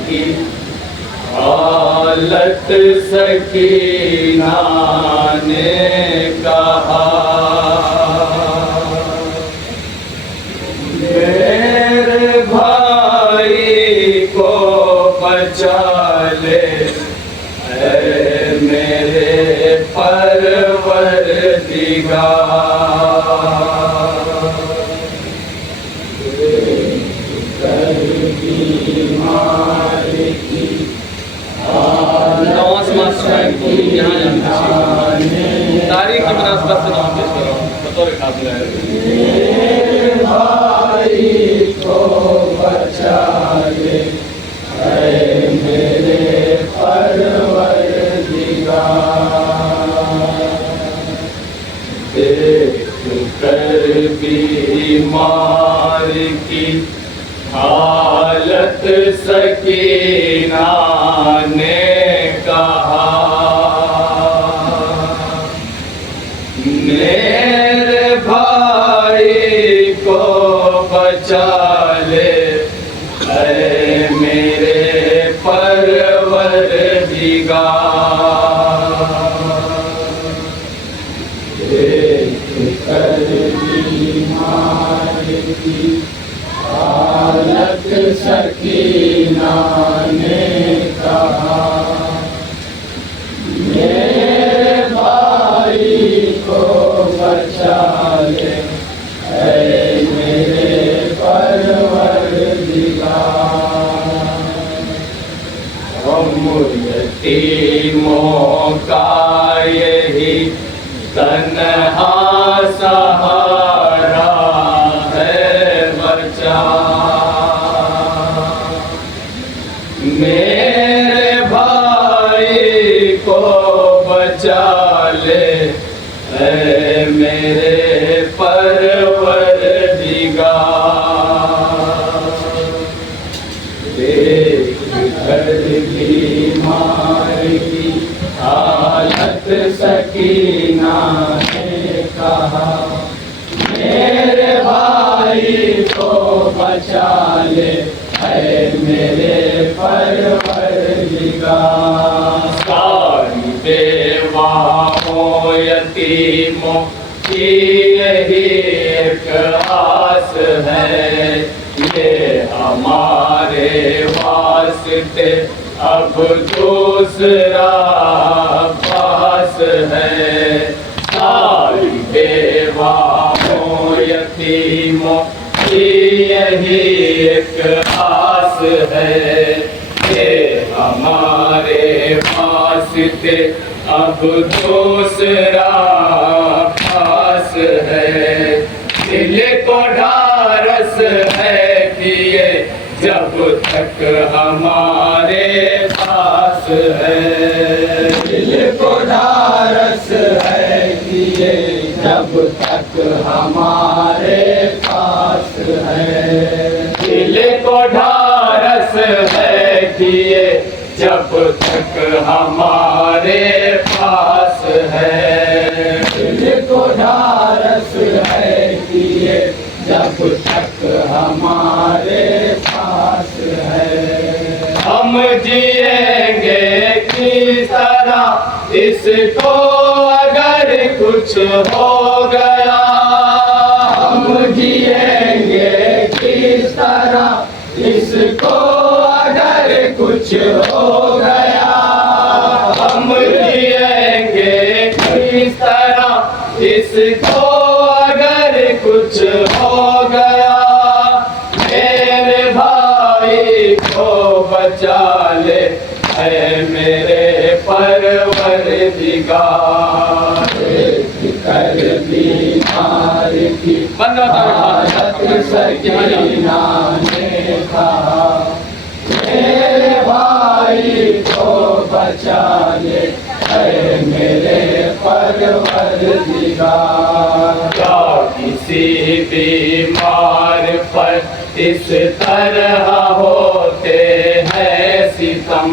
की हालत सकीना ने कहा, मेरे भाई को बचा ले ऐ मेरे परवरदिगार। तारीख की मुनासबत से नाम पेश कर रहा हूँ बतौर खातिर है। भाई को बचा ले ऐ मेरे परवरदिगार। देख कर बीमार की हालत सकीना ने कहा, मेरे भाई को बचा ले ऐ मेरे परवरदिगार। देख कर बीमार की हालत सकीना ने कहा, मेरे भाई को बचा ले ऐ मेरे परवरदिगार। हम यतीमों का यही तन्हा सहारा है बचा, मेरे भाई को बचा ले ऐ मेरे परवरदिगार। देख कर बीमार की हालत सकीना ने कहा, मेरे भाई को बचा ले ऐ मेरे परवरदिगार। सारी बेवाओं यतीमों की यही एक आस है, ये हमारे वास्ते अब दूसरा पास है। सारी बेवाओं यतीमों की यही एक आस है, ये हमारे वास्ते अब दूसरा पास है। दिल को ढारस है कि ये जब तक हमारे पास है, दिल को ढारस है कि ये जब तक हमारे पास है। दिल को ढारस है कि ये जब तक हमारे पास है, दिल को ढारस है कि ये जब तक हमारे पास है। हम जिएंगे किस तरह इसको अगर कुछ हो गया, हम जिएंगे किस तरह इसको अगर कुछ हो गया, हम जिएंगे किस तरह इसको अगर कुछ हो गया। मेरे भाई को बचा ले ऐ मेरे परवरदिगार। कर बीमार की हालत सकीना ने कहा, मेरे भाई को बचा ले ऐ मेरे परवरदिगार। क्या किसी बीमार पर इस तरह होते हैं सितम,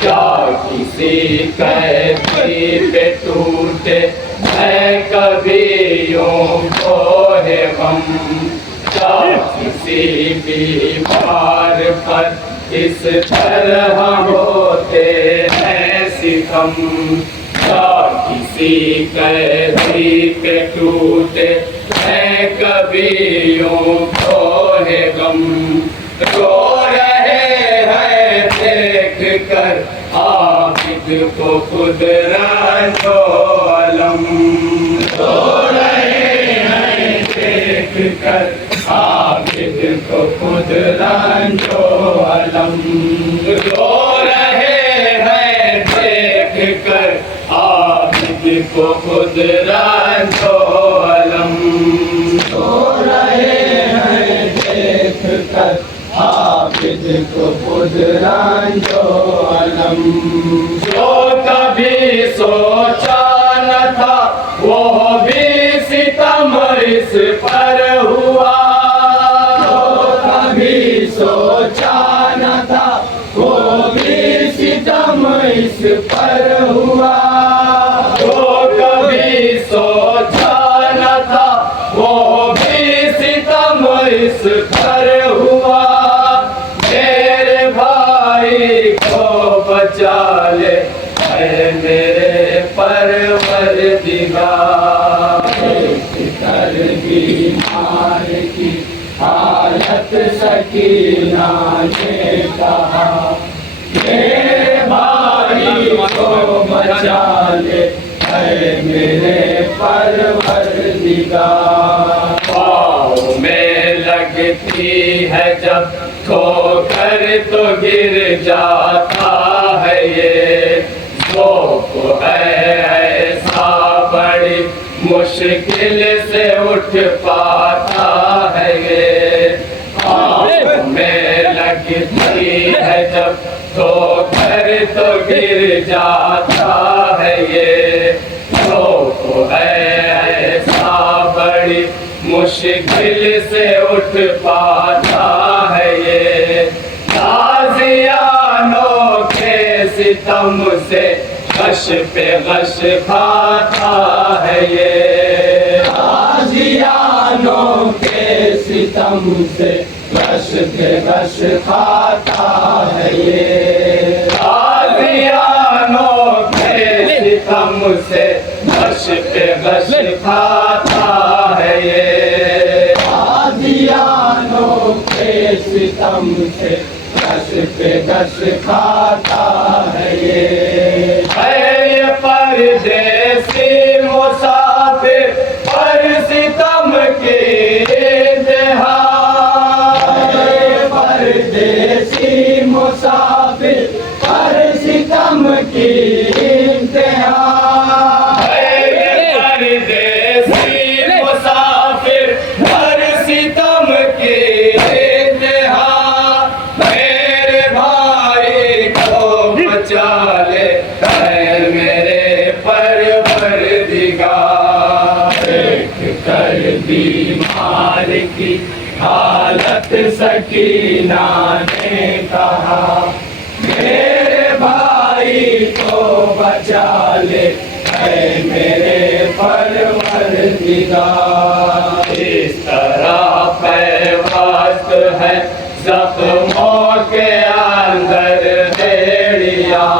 क्या किसी कैदी पे टूटे है कभी यूं कोहे गम, क्या किसी बीमार पर इस तरह होते हैं सितम। क्या किसी कैदी के टूटे हैं कभी यूं तो है गम। रो रहे हैं देख कर आबिद को खुद रंजो अलम। रो रहे हैं देख कर आबिद को खुद रंजो अलम। रो रहे हैं देख कर आबिद को खुद रंजो अलम। रो रहे हैं देख कर आबिद को खुद रंजो अलम। जो कभी सोचा न था वो भी सितम इस पर हुआ। जो कभी सोचा न था वो भी सितम इस पर हुआ। जो कभी सोचा न था वो भी सितम इस पर हुआ। मेरे भाई को बचा ले ऐ मेरे परवरदिगार। कर बीमार की हालत सकीना ने कहा। मेरे भाई को बचा ले ऐ मेरे परवरदिगार। पाँव में लगती है जब ठोकर तो गिर जाता है ये। ज़ौक़ है ऐसा बड़ी मुश्किल से उठ पाता है ये। पाँव में लगती है जब ठोकर तो गिर जाता है ये। ज़ौक़ है ऐसा बड़ी मुश्किल से उठ पाता है ये। ताज़ियानों के सितम से गश पे गश खाता है ये। ताज़ियानों के सितम से गश पे गश खाता है ये। ताज़ियानों के सितम से गश पे गश खाता है ये। ताज़ियानों के सितम से गश पे गश खाता है ये। परदेसी मुसाफिर पर सितम की इंतहा। परदेसी मुसाफिर पर सितम की इंतहा। परदेसी मुसाफिर पर सितम की इंतहा। मेरे भाई को बचा ले ऐ मेरे परवरदिगार। देख कर बीमार की हालत सकीना ने कहा। मेरे भाई को बचा ले ऐ मेरे परवरदिगार। इस तरह पैवस्त है ज़ख्मों के अंदर हेड़ियाँ।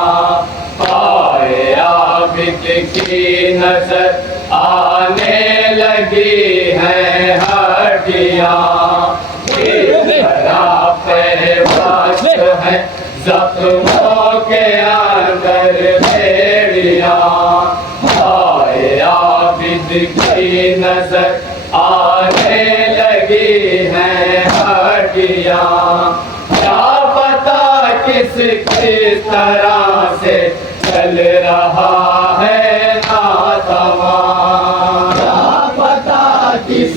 पाए आबिद की नजर आने लगी है हड्डियाँ। इस तरह पैवस्त है ज़ख्मों के अंदर हेड़ियाँ। पाए आबिद की नजर आने लगी है हड्डियाँ। क्या पता किस तरह से चल रहा है नातवा। क्या पता किस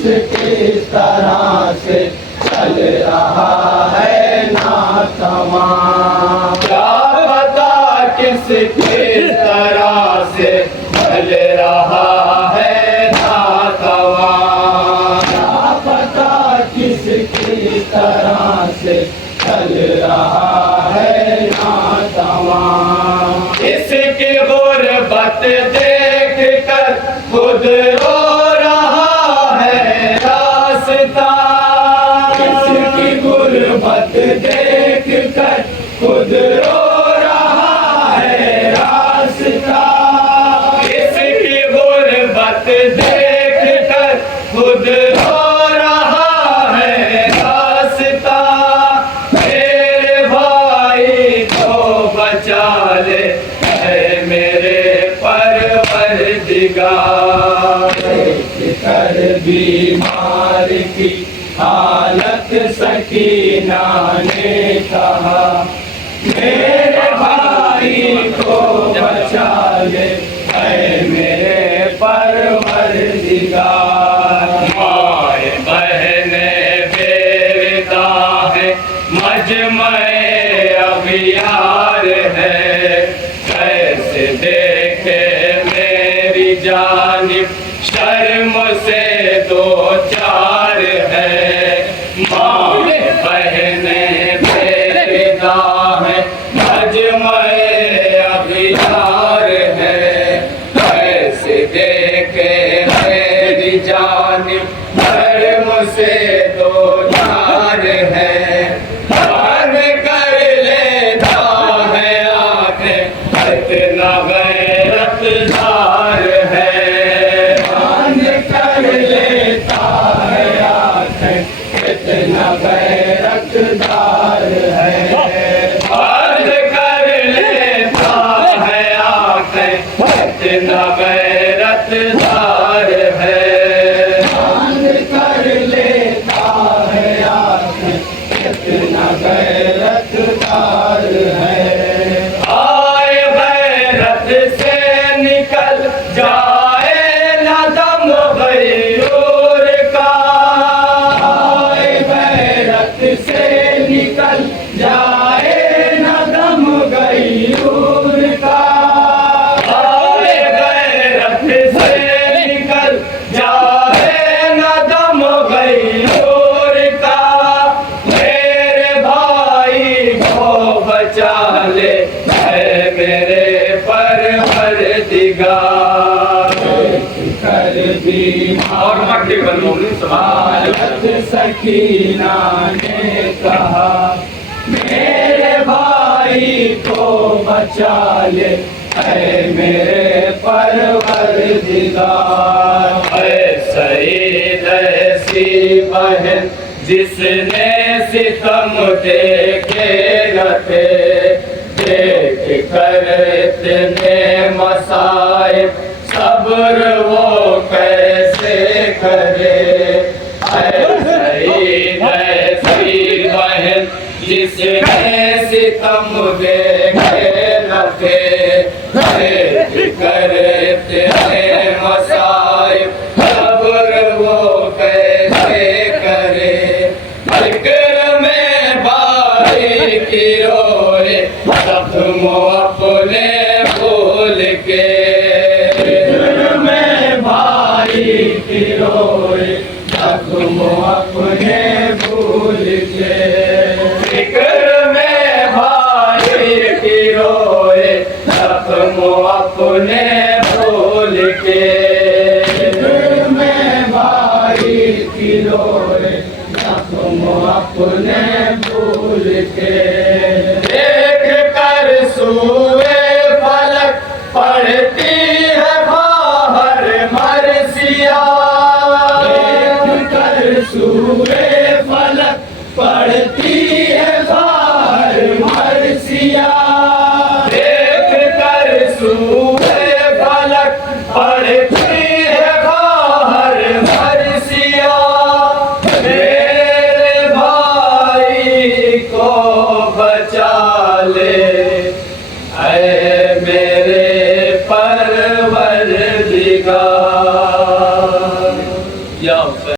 तरह से चल रहा है नातवा। क्या पता किस तरह से चल रहा है नातवा। क्या पता किस तरह से चल रहा है नातवा। इसकी गुर्बत देख कर खुद रो रहा है रास्ता। इसकी गुर्बत देख कर खुद रो रहा है रास्ता, इसकी गुर्बत देख कर खुद रो रहा है रास्ता। मेरे भाई को बचा ले है मेरे परवरदिगार। कर बीमार की हालत सकीना ने कहा, मेरे भाई को बचा ले ऐ मेरे परवरदिगार। माए बहने बेविदा है, मजमे अबियार है, कैसे देखे मेरी जानिब शर्म से दो चार है। माँ बहने बेविदा है, मजमे अबियार है, कैसे देखे मेरी जानिब शर्म से दो चार है। बंद कर लेता है आँखें, इतना गैरतदार है। कितना गैरतदार है, बंद कर लेता है आँखें, कितना गैरतदार है। बंद कर लेता है आँखें, कितना गैरतदार है। आए गैरत से निकल जाए न दम गयूर का, से निकल जाए न दम गयूर का। आए गैरत से निकल जाए न दम गयूर का। मेरे भाई को बचा ले है मेरे परवरदिगार। कर बीमार हालत सकीना ने कहा, मेरे भाई को बचा ले ऐ मेरे परवरदिगार। ऐ सईद ऐसी बहन जिसने सितम देखे न थे, देख कर इतने मसाइब सब्र वो कैसे करे। ऐसी बहन जिसने सितम देखे न थे, देख कर इतने मसाइब सब्र वो कैसे करे। फिक्र में भाई की रोए जख्म अपने भूल के, की रोए जख्म अपने भूल के। फिक्र में भाई की रोए जख्म अपने भूल के। फिक्र में भाई की रोए जख्म अपने भूल के। देख कर सूए फलक पड़ती है बाहर मरसिया, देख कर सूए फलक पड़ती है बाहर मरसिया। देख कर सूए फलक पड़ती है बाहर मरसिया। मेरे भाई को बचा ले ऐ